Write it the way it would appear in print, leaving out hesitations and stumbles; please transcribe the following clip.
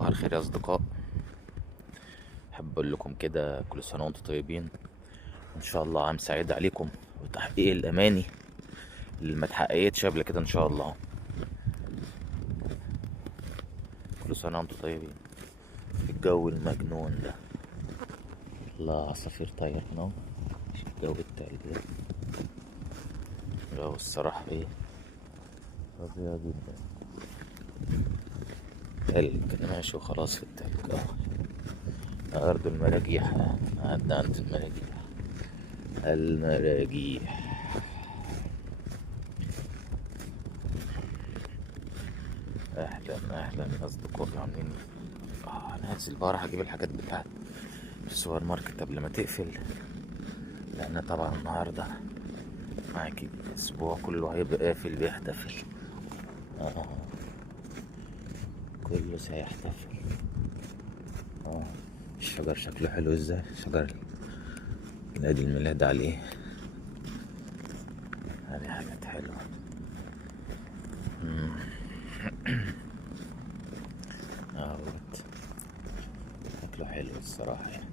صباح الخير يا أصدقاء. أحب أقول لكم كده كل سنة وأنتم طيبين، إن شاء الله عام سعيد عليكم وتحقيق الأماني اللي ما اتحققتش قبل كده إن شاء الله. كل سنة وأنتم طيبين في الجو المجنون ده. الله، عصافير طاير هنا أهو. مش الجو التلج ده، جو الصراحة إيه، فظيع جدا. تلج أنا ماشي وخلاص في التلج أرض المراجيح. قعدنا عند المراجيح. المراجيح. اهلا اهلا اصدقائي، عاملين ايه؟ انا هنزل بقى راح اجيب الحاجات بتاعت السوبر ماركت قبل ما تقفل، لان طبعا النهارده معاكي الاسبوع كله هيبقى قافل بيحتفل. اه، كله سيحتفل. اه، الشجر شكله حلو ازاي، شجر عيد الميلاد عليه. هذه حاجات حلوة. اهوت، شكله حلو الصراحة يعني.